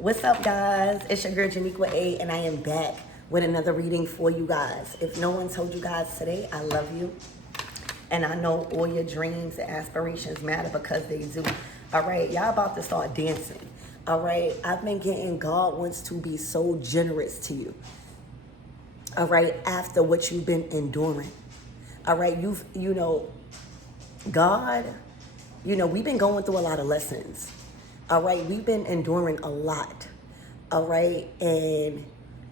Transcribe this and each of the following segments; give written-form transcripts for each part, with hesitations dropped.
What's up, guys? It's your girl Janiqua A, and I am back with another reading for you guys. If no one told you guys today, I love you. And I know all your dreams and aspirations matter because they do. All right, y'all about to start dancing. All right, I've been getting God wants to be so generous to you. All right, after what you've been enduring. All right, God, we've been going through a lot of lessons. All right, we've been enduring a lot. All right, and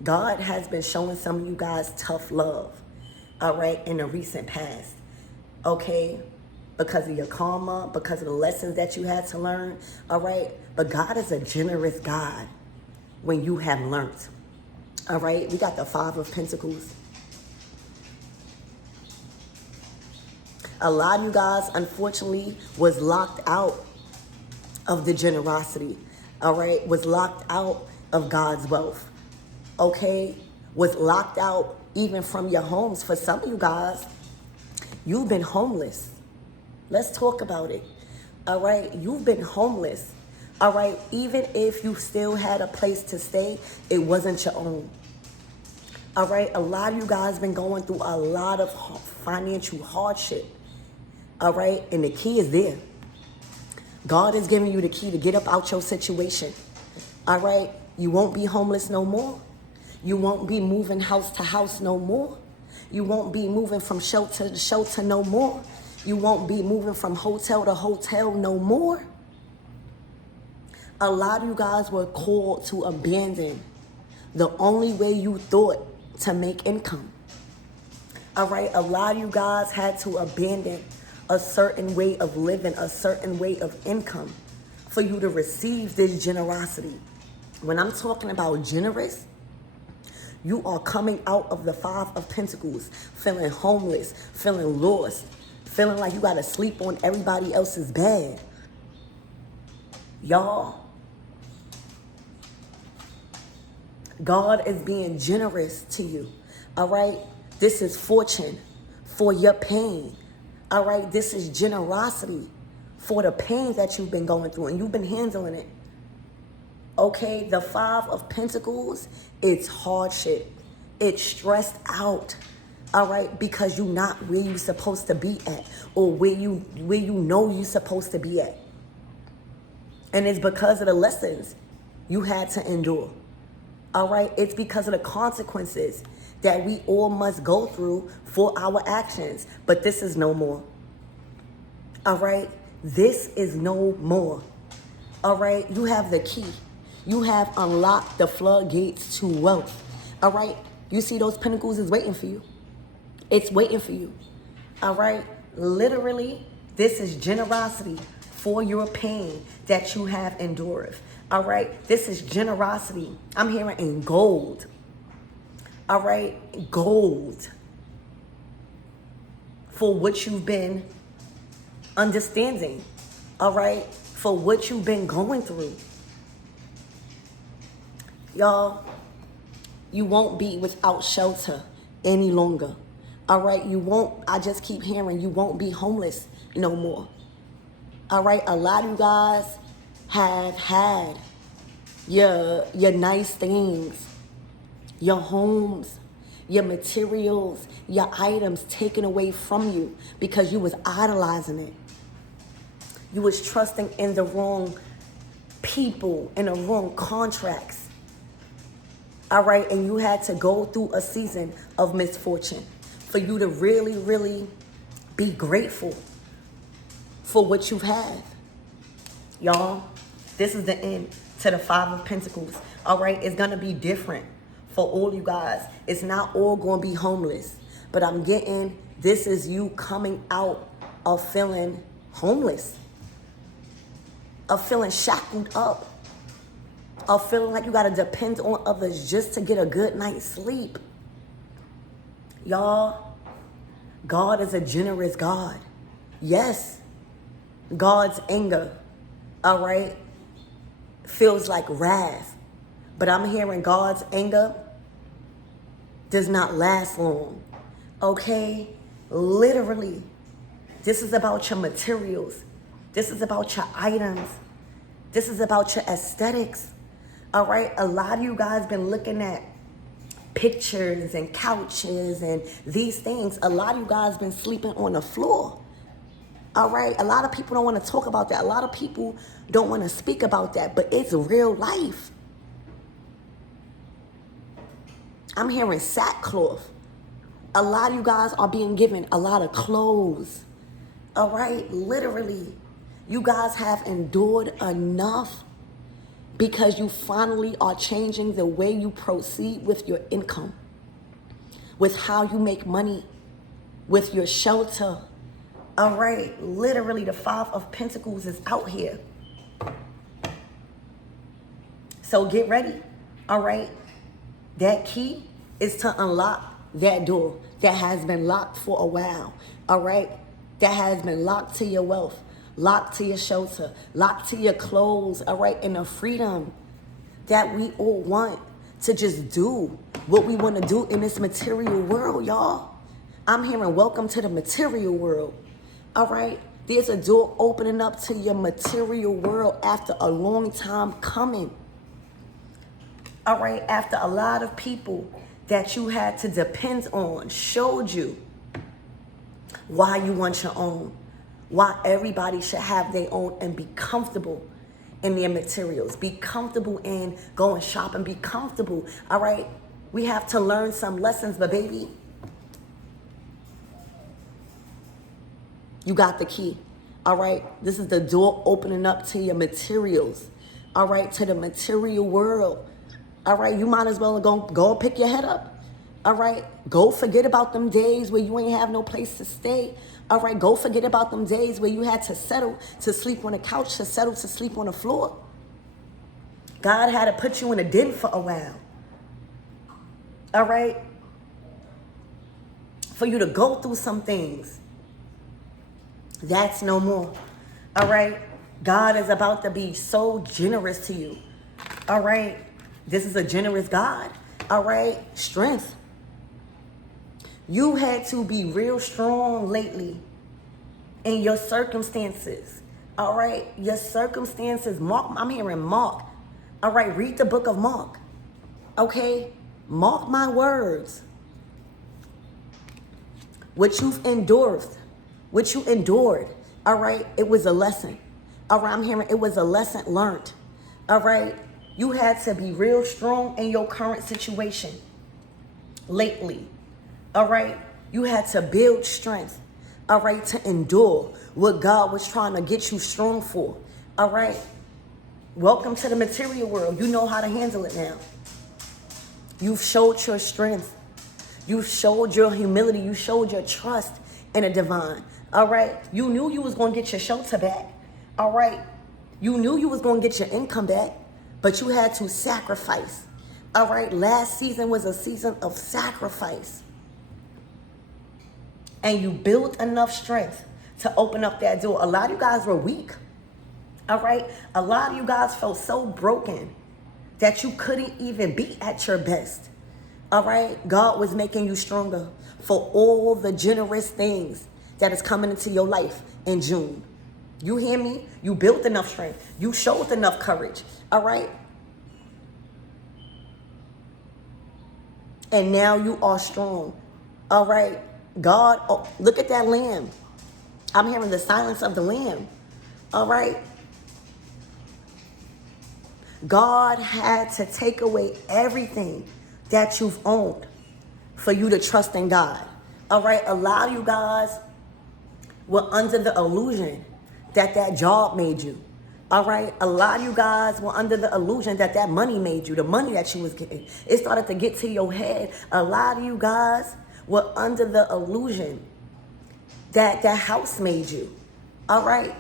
God has been showing some of you guys tough love. All right, in the recent past. Okay, because of your karma, because of the lessons that you had to learn. All right, but God is a generous God when you have learned. All right, we got the Five of Pentacles. A lot of you guys, unfortunately, was locked out of the generosity, all right? Was locked out of God's wealth, okay? Was locked out even from your homes. For some of you guys, you've been homeless. Let's talk about it, all right? You've been homeless, all right? Even if you still had a place to stay, it wasn't your own, all right? A lot of you guys been going through a lot of financial hardship, all right? And the key is there. God is giving you the key to get up out your situation. All right? You won't be homeless no more. You won't be moving house to house no more. You won't be moving from shelter to shelter no more. You won't be moving from hotel to hotel no more. A lot of you guys were called to abandon the only way you thought to make income. All right? A lot of you guys had to abandon a certain way of living, a certain way of income for you to receive this generosity. When I'm talking about generous, you are coming out of the Five of Pentacles, feeling homeless, feeling lost, feeling like you got to sleep on everybody else's bed. Y'all, God is being generous to you, all right? This is fortune for your pain. All right, this is generosity for the pain that you've been going through, and you've been handling it. Okay, the Five of Pentacles, it's hardship. It's stressed out. All right, because you're not where you're supposed to be at, or where you know you're supposed to be at. And it's because of the lessons you had to endure. All right, it's because of the consequences that we all must go through for our actions. But this is no more. All right? This is no more. All right? You have the key. You have unlocked the floodgates to wealth. All right? You see those pentacles is waiting for you. It's waiting for you. All right? Literally, this is generosity for your pain that you have endured. All right? This is generosity. I'm hearing in gold. All right, gold for what you've been understanding, all right, for what you've been going through. Y'all, you won't be without shelter any longer, all right? You won't, I just keep hearing, you won't be homeless no more, all right? A lot of you guys have had your nice things, your homes, your materials, your items taken away from you because you was idolizing it. You was trusting in the wrong people, in the wrong contracts. All right, and you had to go through a season of misfortune for you to really, really be grateful for what you've had. Y'all, this is the end to the Five of Pentacles. All right, it's gonna be different for all you guys. It's not all gonna be homeless, but I'm getting, this is you coming out of feeling homeless, of feeling shackled up, of feeling like you gotta depend on others just to get a good night's sleep. Y'all, God is a generous God. Yes, God's anger, all right, feels like wrath, but I'm hearing God's anger does not last long, okay? Literally, this is about your materials. This is about your items. This is about your aesthetics. All right, a lot of you guys been looking at pictures and couches and these things. A lot of you guys been sleeping on the floor. All right, a lot of people don't want to talk about that. A lot of people don't want to speak about that, but it's real life. I'm hearing sackcloth. A lot of you guys are being given a lot of clothes. All right, literally, you guys have endured enough because you finally are changing the way you proceed with your income, with how you make money, with your shelter. All right, literally the Five of Pentacles is out here. So get ready, all right? That key is to unlock that door that has been locked for a while, all right? That has been locked to your wealth, locked to your shelter, locked to your clothes, all right? And the freedom that we all want to just do what we want to do in this material world, y'all. I'm hearing welcome to the material world, all right? There's a door opening up to your material world after a long time coming. All right, after a lot of people that you had to depend on showed you why you want your own, why everybody should have their own and be comfortable in their materials, be comfortable in going shopping, be comfortable, all right? We have to learn some lessons, but baby, you got the key, all right? This is the door opening up to your materials, all right, to the material world. All right, you might as well go pick your head up. All right, go forget about them days where you ain't have no place to stay. All right, go forget about them days where you had to settle to sleep on a couch, to settle to sleep on the floor. God had to put you in a den for a while. All right, for you to go through some things. That's no more. All right, God is about to be so generous to you. All right. This is a generous God, all right? Strength. You had to be real strong lately in your circumstances, all right? Your circumstances, Mark, I'm hearing Mark, all right? Read the book of Mark, okay? Mark my words. What you've endured, what you endured, all right? It was a lesson, all right? I'm hearing it was a lesson learned, all right? You had to be real strong in your current situation lately, all right? You had to build strength, all right, to endure what God was trying to get you strong for, all right? Welcome to the material world. You know how to handle it now. You've showed your strength. You showed your humility. You showed your trust in the divine, all right? You knew you was going to get your shelter back, all right? You knew you was going to get your income back. But you had to sacrifice. All right, last season was a season of sacrifice. And you built enough strength to open up that door. A lot of you guys were weak. All right, a lot of you guys felt so broken that you couldn't even be at your best. All right, God was making you stronger for all the generous things that is coming into your life in June. You hear me? You built enough strength. You showed enough courage. All right? And now you are strong. All right? God, oh, look at that lamb. I'm hearing the silence of the lamb. All right? God had to take away everything that you've owned for you to trust in God. All right? A lot of you guys were under the illusion that job made you. All right? A lot of you guys were under the illusion that money made you, the money that you was getting. It started to get to your head. A lot of you guys were under the illusion that house made you. All right?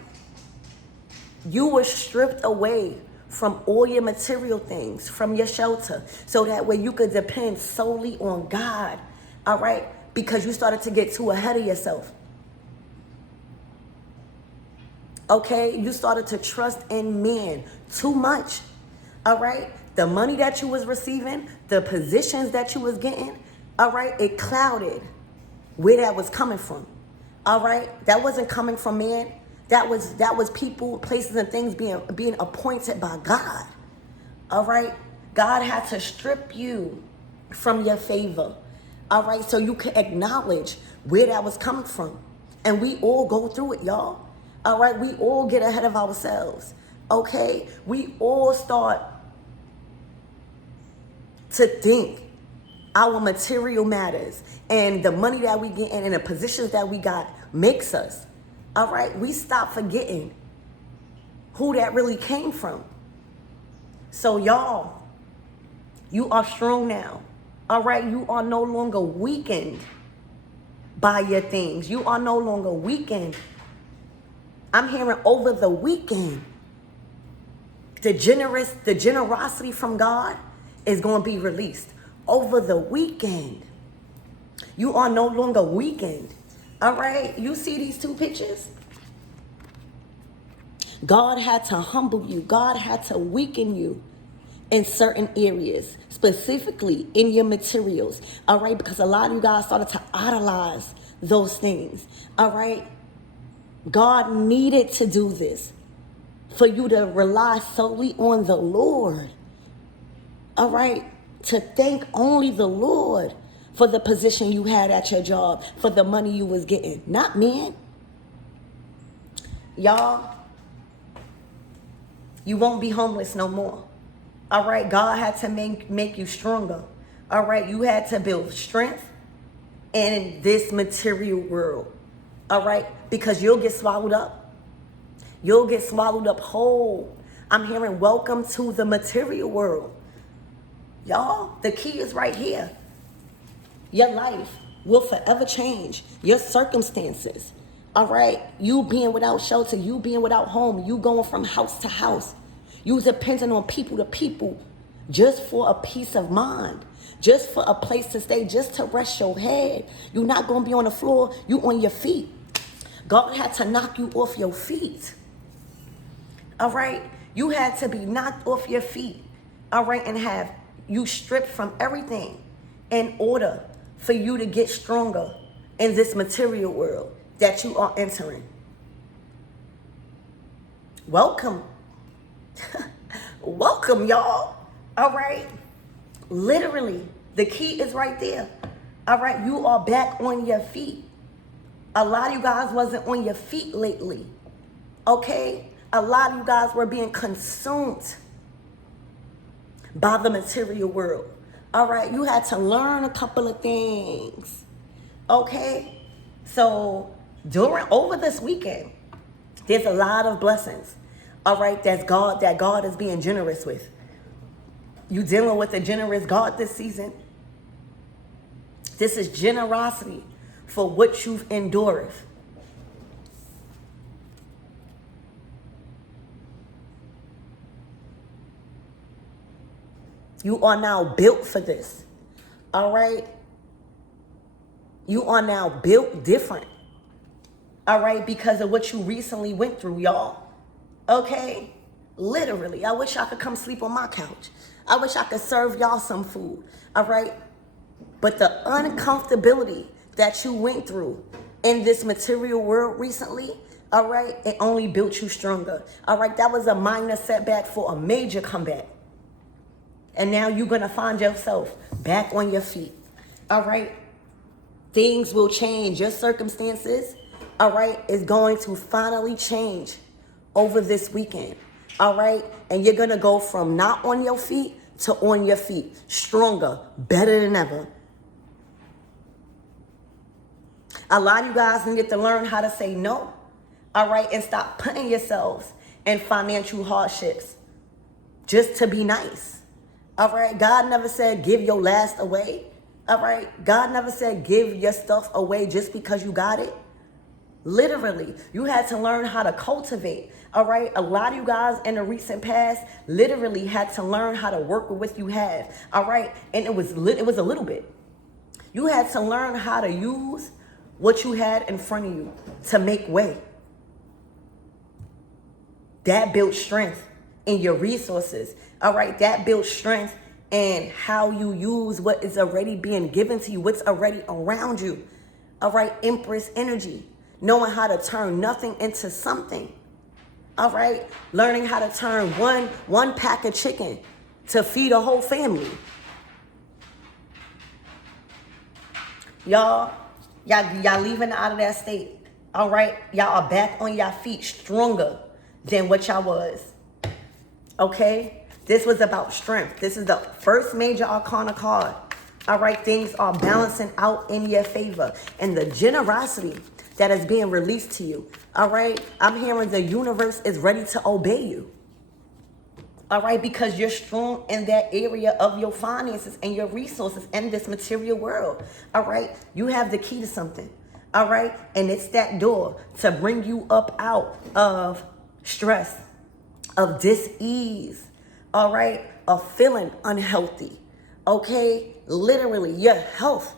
You were stripped away from all your material things, from your shelter, so that way you could depend solely on God. All right? Because you started to get too ahead of yourself. Okay, you started to trust in men too much, all right? The money that you was receiving, the positions that you was getting, all right, it clouded where that was coming from, all right? That wasn't coming from man. That was people, places, and things being appointed by God, All right? God had to strip you from your favor. All right? So you can acknowledge where that was coming from. And we all go through it, y'all. All right? We all get ahead of ourselves. Okay? We all start to think our material matters, and the money that we get and the positions that we got makes us. All right? We stop forgetting who that really came from. So y'all, you are strong now. All right? You are no longer weakened by your things. You are no longer weakened. I'm hearing over the weekend, the generosity from God is going to be released. Over the weekend, you are no longer weakened. All right? You see these two pictures? God had to humble you. God had to weaken you in certain areas, specifically in your materials. All right? Because a lot of you guys started to idolize those things. All right? God needed to do this for you to rely solely on the Lord. All right? To thank only the Lord for the position you had at your job, for the money you was getting, not man. Y'all, you won't be homeless no more. All right? God had to make you stronger. All right? You had to build strength in this material world. All right? Because you'll get swallowed up. You'll get swallowed up whole. I'm hearing welcome to the material world. Y'all, the key is right here. Your life will forever change. Your circumstances. All right? You being without shelter. You being without home. You going from house to house. You depending on people to people just for a peace of mind. Just for a place to stay. Just to rest your head. You're not going to be on the floor. You on your feet. God had to knock you off your feet. All right? You had to be knocked off your feet. All right? And have you stripped from everything in order for you to get stronger in this material world that you are entering. Welcome. Welcome, y'all. All right? Literally, the key is right there. All right? You are back on your feet. A lot of you guys wasn't on your feet lately. Okay? A lot of you guys were being consumed by the material world. All right, you had to learn a couple of things. Okay? So, over this weekend, there's a lot of blessings. All right, that God is being generous with. You dealing with a generous God this season. This is generosity for what you've endured. You are now built for this. All right? You are now built different. All right? Because of what you recently went through, y'all. Okay? Literally. I wish I could come sleep on my couch. I wish I could serve y'all some food. All right? But the uncomfortability that you went through in this material world recently, all right, it only built you stronger. All right? That was a minor setback for a major comeback. And now you're going to find yourself back on your feet. All right? Things will change. Your circumstances, all right, is going to finally change over this weekend. All right? And you're going to go from not on your feet to on your feet. Stronger, better than ever. A lot of you guys need to learn how to say no. All right? And stop putting yourselves in financial hardships just to be nice. All right, God never said give your last away. All right, God never said give your stuff away just because you got it. Literally, you had to learn how to cultivate. All right, a lot of you guys in the recent past literally had to learn how to work with what you have. All right, and it was a little bit. You had to learn how to use what you had in front of you to make way. That built strength in your resources. All right, that builds strength in how you use what is already being given to you, what's already around you. All right, Empress energy, knowing how to turn nothing into something. All right, learning how to turn one pack of chicken to feed a whole family. Y'all leaving out of that state. All right? Y'all are back on your feet stronger than what y'all was. Okay? This was about strength. This is the first major arcana card. All right? Things are balancing out in your favor. And the generosity that is being released to you. All right? I'm hearing the universe is ready to obey you. All right? Because you're strong in that area of your finances and your resources in this material world. All right? You have the key to something. All right? And it's that door to bring you up out of stress, of dis-ease. All right? Of feeling unhealthy. Okay? Literally, your health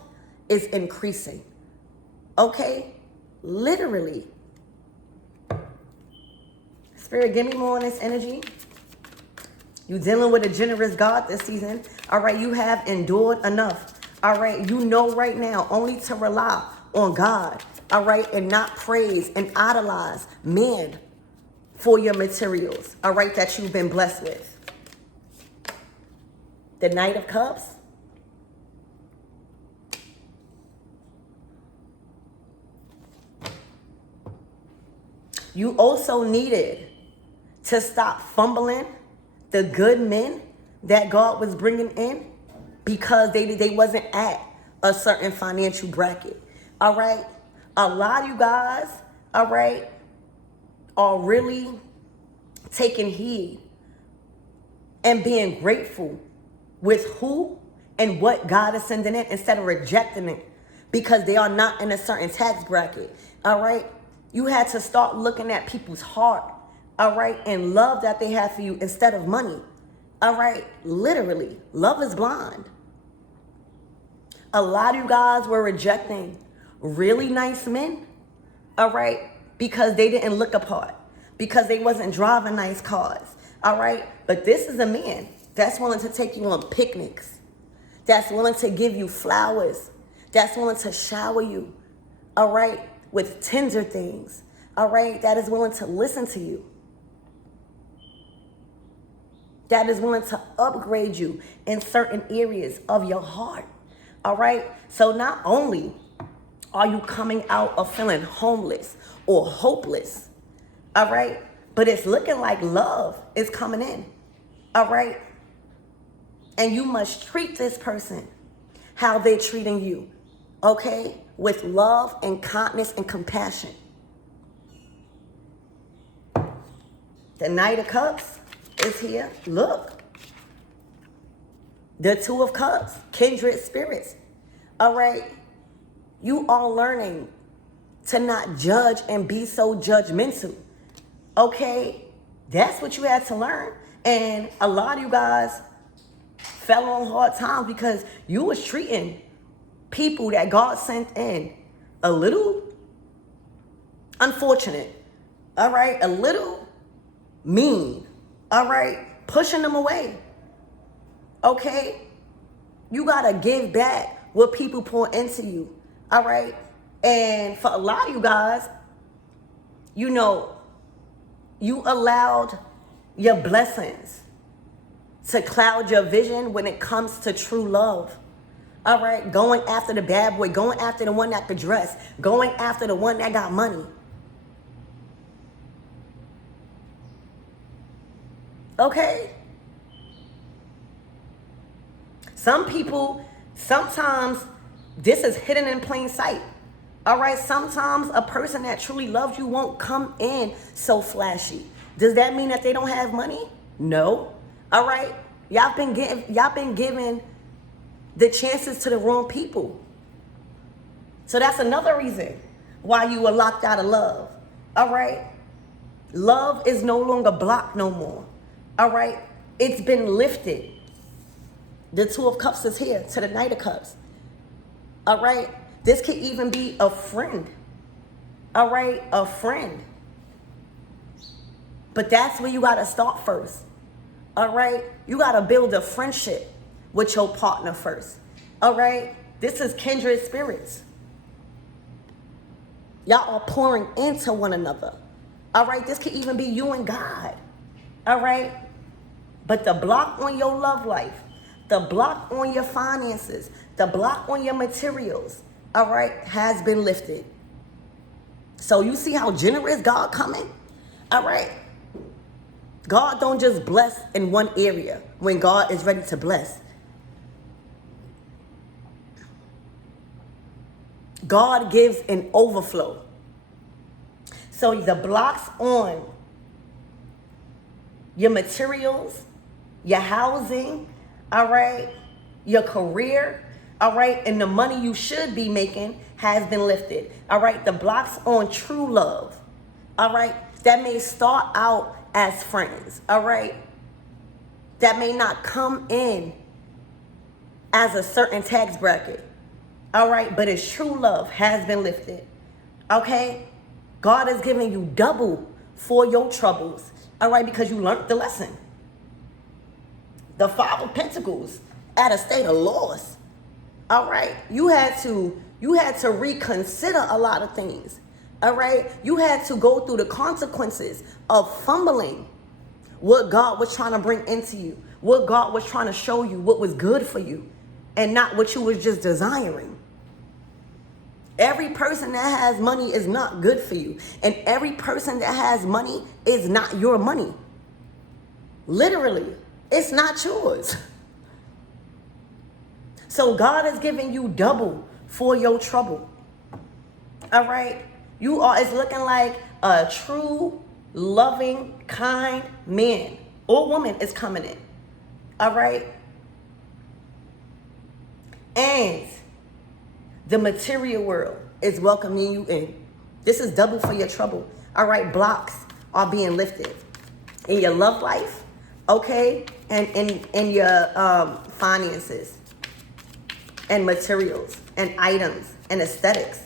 is increasing. Okay? Literally. Spirit, give me more on this energy. You dealing with a generous God this season. All right, you have endured enough. All right, you know right now only to rely on God. All right, and not praise and idolize men for your materials. All right, that you've been blessed with. The Knight of Cups. You also needed to stop fumbling the good men that God was bringing in because they wasn't at a certain financial bracket. All right? A lot of you guys, all right, are really taking heed and being grateful with who and what God is sending in instead of rejecting it because they are not in a certain tax bracket. All right? You had to start looking at people's heart. All right, and love that they have for you instead of money. All right, literally, love is blind. A lot of you guys were rejecting really nice men, all right, because they didn't look apart, because they wasn't driving nice cars, all right? But this is a man that's willing to take you on picnics, that's willing to give you flowers, that's willing to shower you, all right, with tender things, all right, that is willing to listen to you. That is willing to upgrade you in certain areas of your heart. All right? So not only are you coming out of feeling homeless or hopeless, all right? But it's looking like love is coming in. All right? And you must treat this person how they're treating you. Okay? With love and kindness and compassion. The Knight of Cups is here. Look. The Two of Cups, kindred spirits. All right. You are learning to not judge and be so judgmental. Okay. That's what you had to learn. And a lot of you guys fell on hard times because you was treating people that God sent in a little unfortunate. All right. A little mean. All right, pushing them away. Okay, you gotta give back what people pour into you. All right, and for a lot of you guys, you know, you allowed your blessings to cloud your vision when it comes to true love. All right, going after the bad boy, going after the one that could dress, going after the one that got money. Okay? Some people, sometimes this is hidden in plain sight. All right? Sometimes a person that truly loves you won't come in so flashy. Does that mean that they don't have money? No. All right? Y'all been giving the chances to the wrong people. So that's another reason why you were locked out of love. All right? Love is no longer blocked no more. All right, it's been lifted. The Two of Cups is here to the Knight of Cups. All right, this could even be a friend. All right, a friend. But that's where you got to start first. All right, you got to build a friendship with your partner first. All right, this is kindred spirits. Y'all are pouring into one another. All right, this could even be you and God. All right. But the block on your love life, the block on your finances, the block on your materials, all right, has been lifted. So you see how generous God coming? All right. God don't just bless in one area when God is ready to bless. God gives an overflow. So the blocks on your materials, your housing, all right, your career, all right, and the money you should be making has been lifted. All right, the blocks on true love, all right, that may start out as friends, all right, that may not come in as a certain tax bracket, all right, but it's true love has been lifted, okay? God is giving you double for your troubles, all right, because you learned the lesson. The Five of Pentacles at a state of loss, all right? You had to reconsider a lot of things, all right? You had to go through the consequences of fumbling what God was trying to bring into you, what God was trying to show you, what was good for you, and not what you was just desiring. Every person that has money is not good for you. And every person that has money is not your money. Literally, it's not yours. So God is giving you double for your trouble. All right? It's looking like a true, loving, kind man or woman is coming in. All right? And the material world is welcoming you in. This is double for your trouble. All right, blocks are being lifted in your love life, okay, and in your finances and materials and items and aesthetics.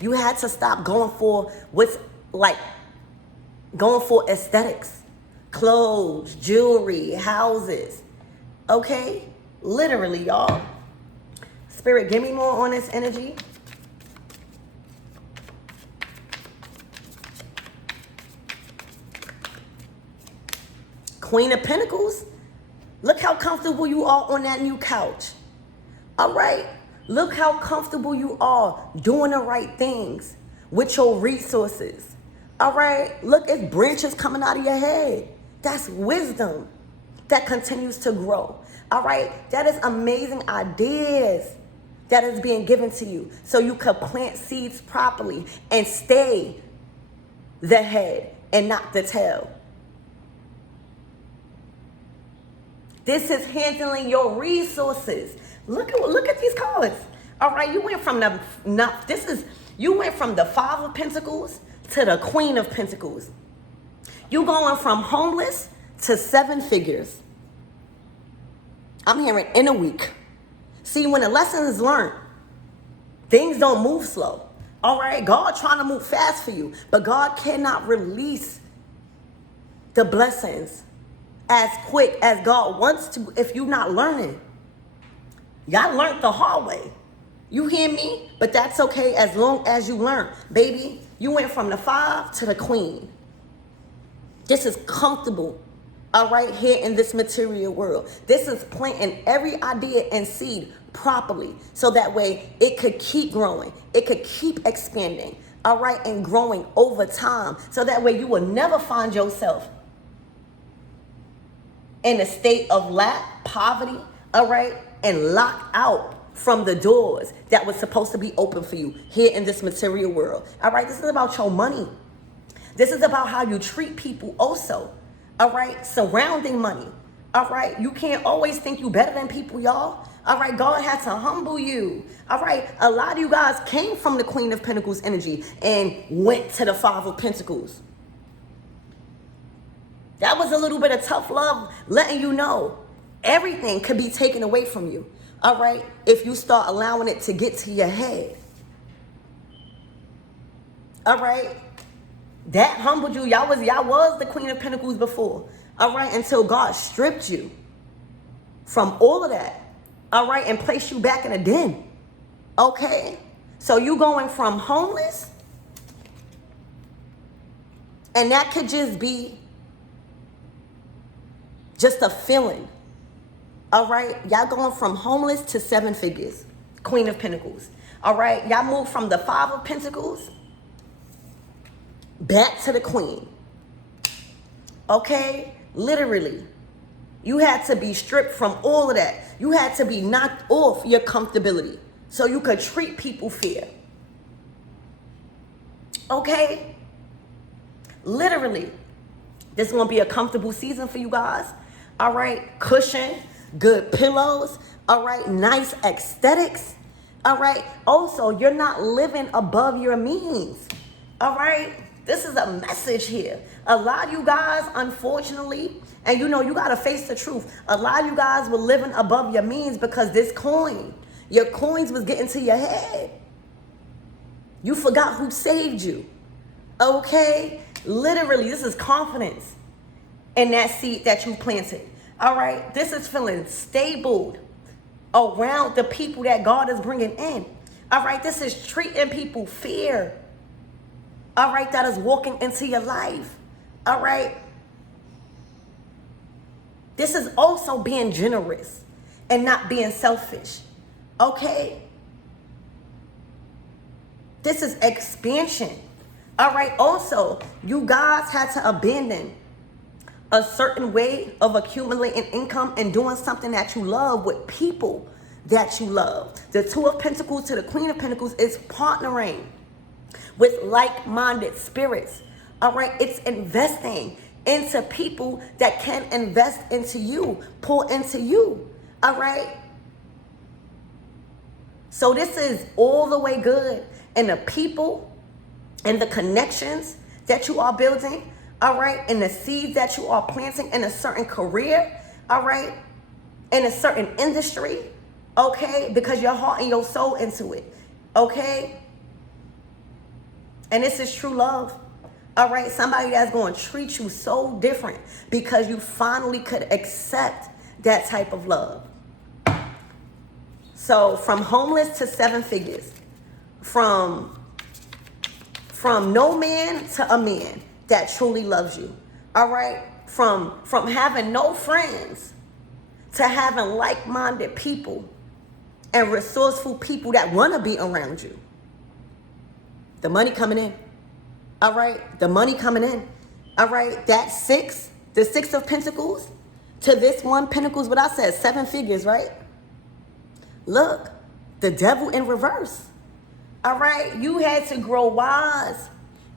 You had to stop going for aesthetics, clothes, jewelry, houses, okay? Literally, y'all. Spirit, give me more on this energy. Queen of Pentacles. Look how comfortable you are on that new couch. All right. Look how comfortable you are doing the right things with your resources. All right. Look, it's branches coming out of your head. That's wisdom that continues to grow. All right. That is amazing ideas that is being given to you so you could plant seeds properly and stay the head and not the tail. This is handling your resources. Look at these cards. All right, you went from the Five of Pentacles to the Queen of Pentacles. You going from homeless to 7 figures. I'm hearing in a week. See, when a lesson is learned, things don't move slow. All right, God trying to move fast for you, but God cannot release the blessings as quick as God wants to if you're not learning. Y'all learned the hard way. You hear me? But that's okay as long as you learn. Baby, you went from the 5 to the Queen. This is comfortable. All right, here in this material world. This is planting every idea and seed properly so that way it could keep growing. It could keep expanding, all right, and growing over time. So that way you will never find yourself in a state of lack, poverty, all right, and locked out from the doors that was supposed to be open for you here in this material world. All right, this is about your money. This is about how you treat people also. All right, surrounding money. All right, you can't always think you better than people, y'all. All right, God had to humble you. All right, a lot of you guys came from the Queen of Pentacles energy and went to the Five of Pentacles. That was a little bit of tough love, letting you know everything could be taken away from you. All right, if you start allowing it to get to your head. All right. That humbled you. Y'all was the Queen of Pentacles before. All right. Until God stripped you from all of that. All right. And placed you back in a den. Okay. So you going from homeless. And that could just be Just a feeling. All right. Y'all going from homeless to 7 figures. Queen of Pentacles. All right. Y'all move from the 5 of Pentacles back to the Queen. Okay. Literally. You had to be stripped from all of that. You had to be knocked off your comfortability so you could treat people fair. Okay? Literally. This is going to be a comfortable season for you guys. All right? Cushion, good pillows. All right? Nice aesthetics. All right? Also, you're not living above your means. All right? This is a message here. A lot of you guys, unfortunately, and you know, you got to face the truth. A lot of you guys were living above your means because this coin, your coins was getting to your head. You forgot who saved you. Okay? Literally, this is confidence in that seed that you planted. All right? This is feeling stable around the people that God is bringing in. All right? This is treating people fair. All right? That is walking into your life. All right? This is also being generous and not being selfish. Okay? This is expansion. All right? Also, you guys had to abandon a certain way of accumulating income and doing something that you love with people that you love. The 2 of Pentacles to the Queen of Pentacles is partnering with like-minded spirits. All right? It's investing into people that can invest into you, pour into you. All right? So this is all the way good. And the people and the connections that you are building, all right, and the seeds that you are planting in a certain career, all right, in a certain industry, okay, because your heart and your soul into it, okay? And this is true love. All right, somebody that's going to treat you so different because you finally could accept that type of love. So from homeless to 7 figures, from no man to a man that truly loves you. All right, from having no friends to having like-minded people and resourceful people that want to be around you. The money coming in. All right, the money coming in. All right, that 6, the 6 of Pentacles to this 1 Pentacles, what I said, 7 figures, right? Look, the devil in reverse. All right, you had to grow wise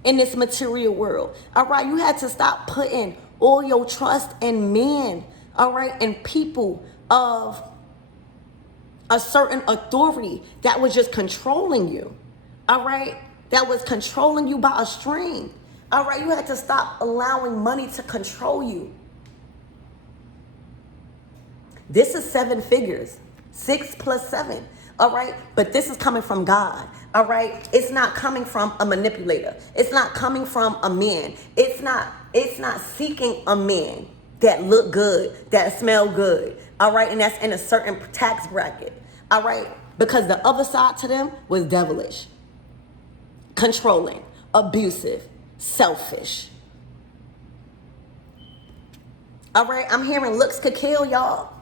in this material world. All right, you had to stop putting all your trust in men, all right, and people of a certain authority that was just controlling you. All right, that was controlling you by a string. All right, you had to stop allowing money to control you. This is 7 figures, 6 plus 7. All right, but this is coming from God. All right, it's not coming from a manipulator. It's not coming from a man. It's not seeking a man that look good, that smell good. All right, and that's in a certain tax bracket. All right, because the other side to them was devilish, controlling, abusive, selfish. All right, I'm hearing looks could kill, y'all.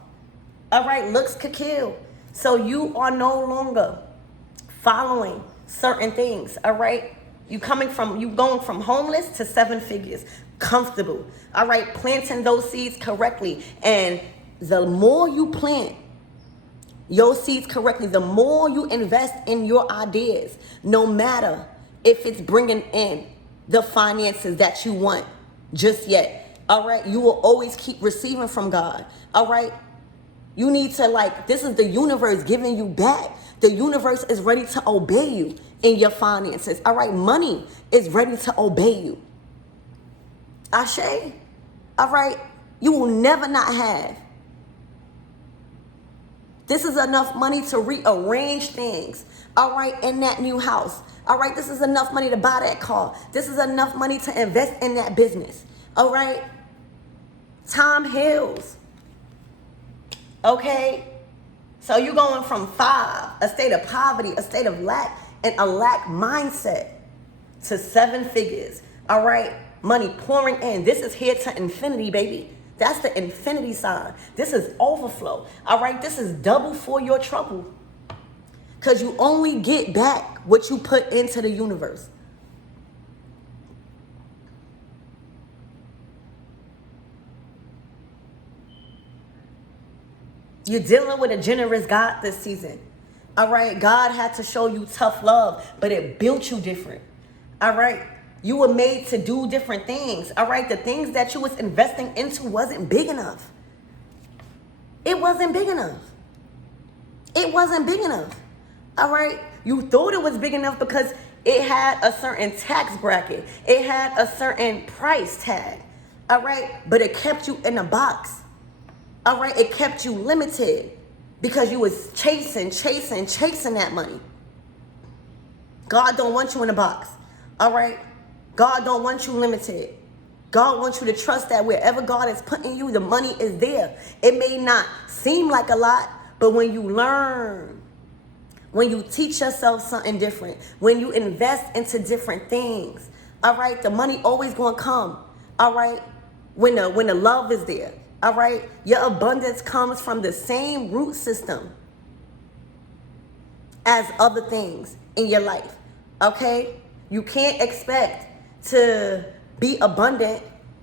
All right, looks could kill. So you are no longer following certain things. All right, you going from homeless to 7 figures, comfortable. All right, planting those seeds correctly. And the more you plant your seeds correctly, the more you invest in your ideas, no matter if it's bringing in the finances that you want just yet. All right, you will always keep receiving from God. All right, you need to this is the universe giving you back. The universe is ready to obey you in your finances. All right, money is ready to obey you. Ashe. All right, you will never not have. This is enough money to rearrange things, all right, in that new house. All right, this is enough money to buy that car. This is enough money to invest in that business, all right? Time heals, okay? So you're going from 5, a state of poverty, a state of lack, and a lack mindset, to 7 figures, all right? Money pouring in. This is here to infinity, baby. That's the infinity sign. This is overflow. All right, this is double for your trouble. Because you only get back what you put into the universe. You're dealing with a generous God this season. All right, God had to show you tough love, but it built you different. All right, you were made to do different things. All right, the things that you was investing into wasn't big enough. It wasn't big enough. It wasn't big enough. All right, you thought it was big enough because it had a certain tax bracket. It had a certain price tag. All right, but it kept you in a box. All right, it kept you limited because you was chasing that money. God don't want you in a box. All right, God don't want you limited. God wants you to trust that wherever God is putting you, the money is there. It may not seem like a lot, but when you learn, when you teach yourself something different, when you invest into different things, all right, the money always gonna come. All right, when the love is there. All right, your abundance comes from the same root system as other things in your life. Okay, you can't expect to be abundant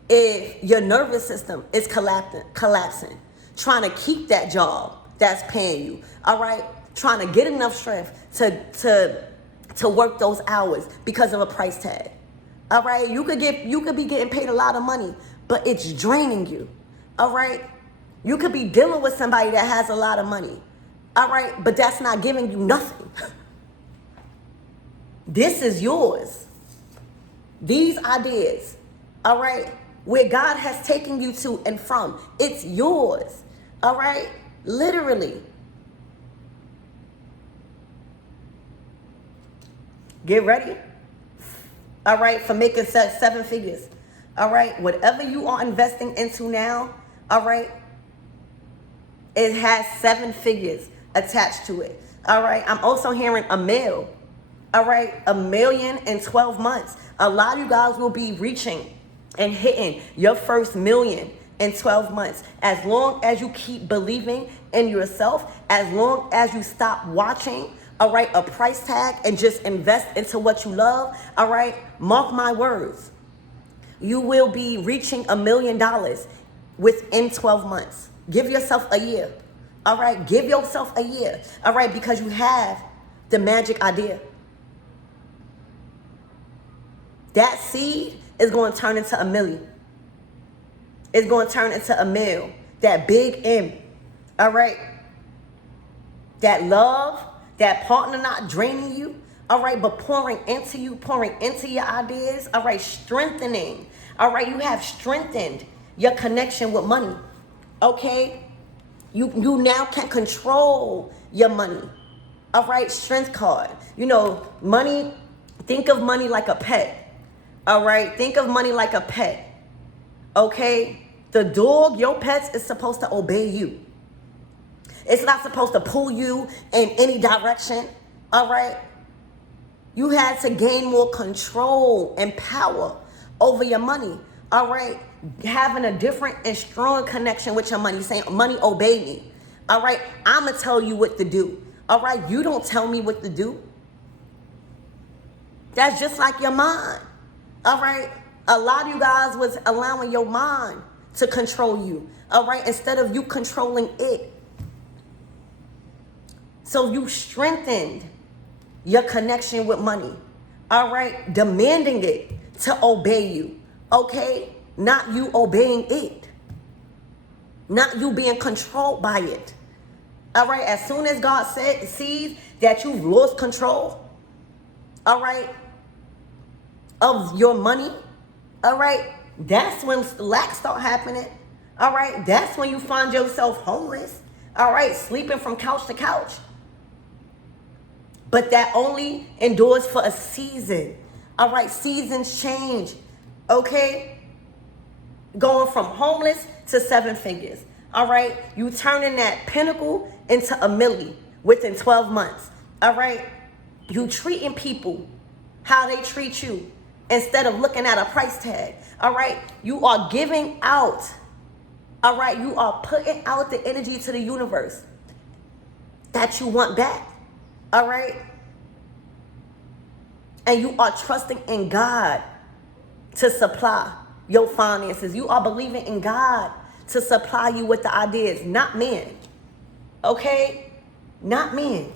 if your nervous system is collapsing, trying to keep that job that's paying you. All right, trying to get enough strength to work those hours because of a price tag. All right, you could be getting paid a lot of money, but it's draining you. All right, you could be dealing with somebody that has a lot of money. All right, but that's not giving you nothing. This is yours. These ideas, all right, where God has taken you to and from, it's yours. All right, literally. Get ready. All right, for making 7 figures. All right, whatever you are investing into now, all right, it has 7 figures attached to it. All right, I'm also hearing a mill. All right, $1 million in 12 months. A lot of you guys will be reaching and hitting your first $1 million in 12 months. As long as you keep believing in yourself, as long as you stop watching, all right, a price tag and just invest into what you love, all right, mark my words. You will be reaching $1 million within 12 months. Give yourself a year. All right, give yourself a year. All right, because you have the magic idea. That seed is going to turn into $1 million. It's going to turn into $1 million. That big M. All right. That love, that partner not draining you. All right, but pouring into you, pouring into your ideas. All right, strengthening. All right, you have strengthened your connection with money. Okay, you now can control your money. All right, strength card. You know, money, think of money like a pet. All right, think of money like a pet. Okay, the dog, your pet, is supposed to obey you. It's not supposed to pull you in any direction. All right, you had to gain more control and power over your money. All right, having a different and strong connection with your money, saying, money, obey me. All right, I'm going to tell you what to do. All right, you don't tell me what to do. That's just like your mind. All right, a lot of you guys was allowing your mind to control you. All right, instead of you controlling it. So you strengthened your connection with money. All right, demanding it to obey you. Okay, not you obeying it. Not you being controlled by it. All right, as soon as God sees that you've lost control, all right, of your money, all right, that's when lack start happening. All right, that's when you find yourself homeless. All right, sleeping from couch to couch. But that only endures for a season. All right, seasons change. Okay, going from homeless to 7 figures. All right, you turning that pinnacle into $1 million within 12 months. All right, you treating people how they treat you instead of looking at a price tag. All right, you are giving out All right, you are putting out the energy to the universe that you want back. All right? And you are trusting in God to supply your finances. You are believing in God to supply you with the ideas, not men. Okay? Not men.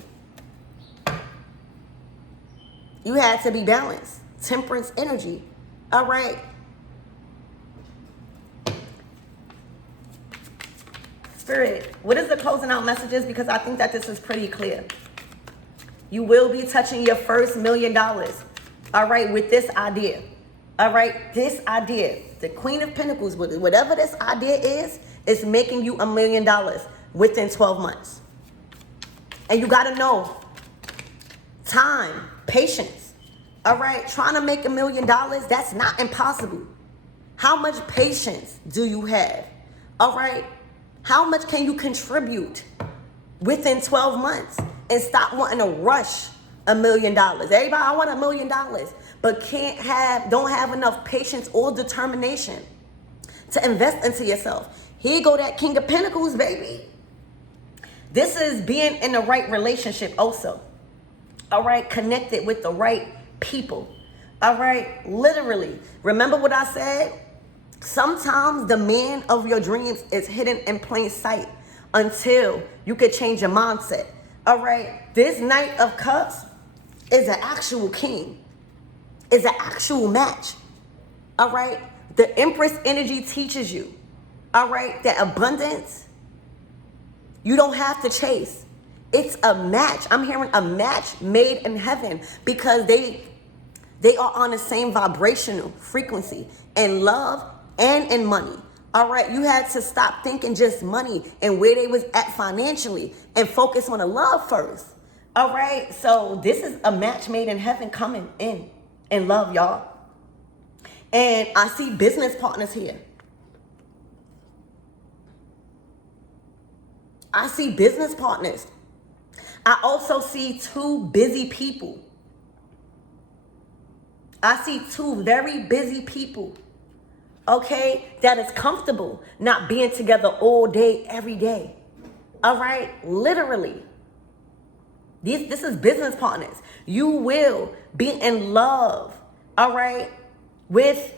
You had to be balanced. Temperance energy. All right? Spirit, what is the closing out messages? Because I think that this is pretty clear. You will be touching your first $1 million. All right, with this idea. All right, this idea, the Queen of Pentacles, whatever this idea is making you $1 million within 12 months. And you got to know time, patience. All right, trying to make $1 million, that's not impossible. How much patience do you have? All right, how much can you contribute within 12 months and stop wanting to rush $1 million? Everybody, I want $1 million, but don't have enough patience or determination to invest into yourself. Here go that King of Pentacles, baby. This is being in the right relationship also. All right, connected with the right people. All right, literally. Remember what I said? Sometimes the man of your dreams is hidden in plain sight until you could change your mindset. All right, this Knight of Cups is an actual king. Is an actual match. All right, the Empress energy teaches you, all right, that abundance, you don't have to chase. It's a match. I'm hearing a match made in heaven because they are on the same vibrational frequency in love and in money. All right, you had to stop thinking just money and where they was at financially and focus on the love first. All right, so this is a match made in heaven coming in love, y'all. And I see business partners here. I see business partners. I also see two busy people. I see two very busy people, okay, that is comfortable not being together all day, every day. All right, literally. This is business partners. You will be in love, all right, with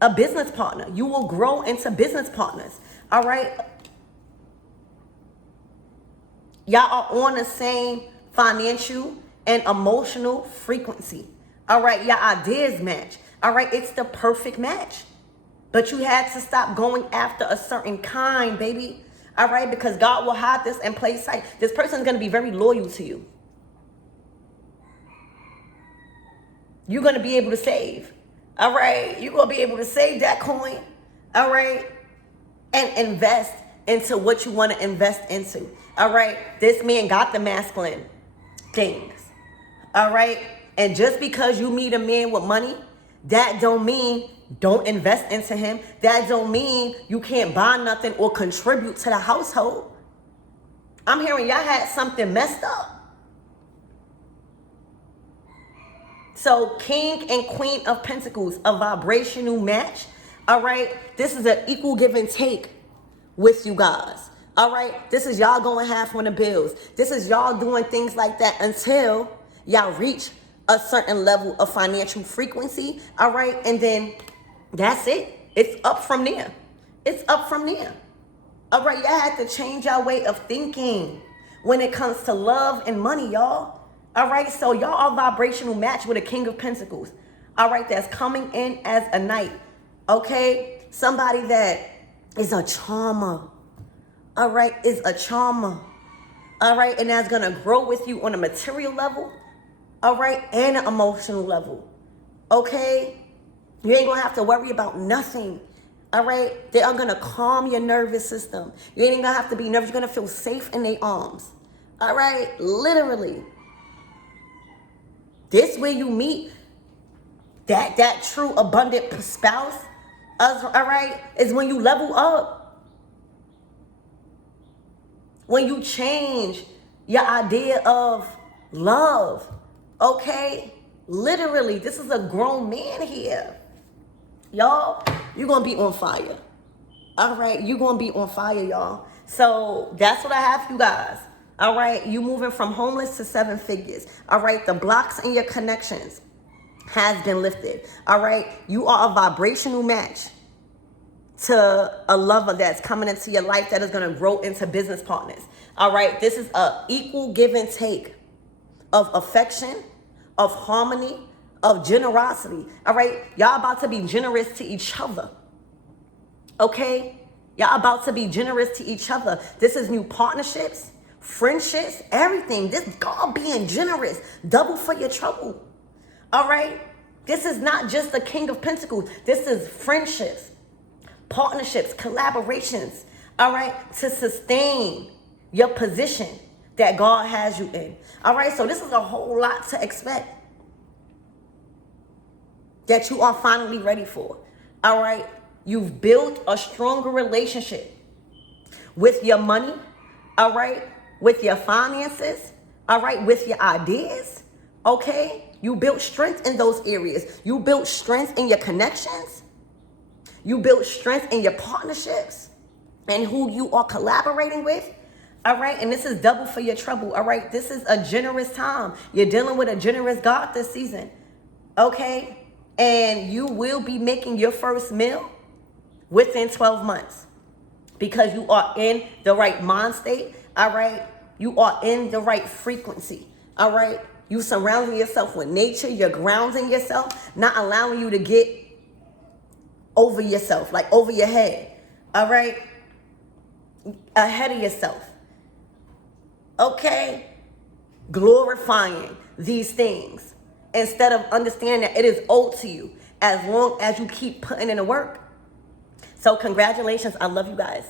a business partner. You will grow into business partners, all right? Y'all are on the same financial and emotional frequency. All right, your ideas match. All right, it's the perfect match. But you had to stop going after a certain kind, baby. All right, because God will hide this in plain sight. This person is going to be very loyal to you. You're going to be able to save. All right, you're going to be able to save that coin. All right, and invest into what you want to invest into. All right, this man got the masculine things. All right, and just because you meet a man with money, that don't mean don't invest into him. That don't mean you can't buy nothing or contribute to the household. I'm hearing y'all had something messed up. So King and Queen of Pentacles, a vibrational match. All right, this is an equal give and take with you guys. All right, this is y'all going half on the bills. This is y'all doing things like that until y'all reach a certain level of financial frequency. All right, and then that's it. It's up from there. It's up from there. All right, y'all have to change your way of thinking when it comes to love and money, y'all. All right, so y'all are vibrational match with a King of Pentacles. All right, that's coming in as a knight. Okay, somebody that is a charmer. All right, is a charmer. All right, and that's gonna grow with you on a material level. All right, and an emotional level. Okay, you ain't gonna have to worry about nothing. All right, they are gonna calm your nervous system. You ain't gonna have to be nervous. You're gonna feel safe in their arms. All right, literally. This way you meet that true abundant spouse. All right, is when you level up. When you change your idea of love, okay? Literally, this is a grown man here. Y'all, you're going to be on fire. All right, you're going to be on fire, y'all. So that's what I have for you guys. All right, you moving from homeless to 7 figures. All right, the blocks in your connections has been lifted. All right, you are a vibrational match to a lover that's coming into your life that is going to grow into business partners. All right, this is a equal give and take of affection, of harmony, of generosity. All right, y'all about to be generous to each other. Okay, y'all about to be generous to each other. This is new partnerships, friendships, everything. This God being generous, double for your trouble. All right, this is not just the King of Pentacles. This is friendships, partnerships, collaborations. All right, to sustain your position that God has you in. All right, so this is a whole lot to expect that you are finally ready for. All right, you've built a stronger relationship with your money, all right, with your finances, all right, with your ideas, okay? You built strength in those areas. You built strength in your connections. You built strength in your partnerships and who you are collaborating with. All right, and this is double for your trouble. All right, this is a generous time. You're dealing with a generous God this season. Okay, and you will be making your first meal within 12 months because you are in the right mind state. All right, you are in the right frequency. All right, you surrounding yourself with nature. You're grounding yourself, not allowing you to get over yourself, like over your head. All right, ahead of yourself. Okay, glorifying these things instead of understanding that it is owed to you as long as you keep putting in the work. So congratulations. I love you guys.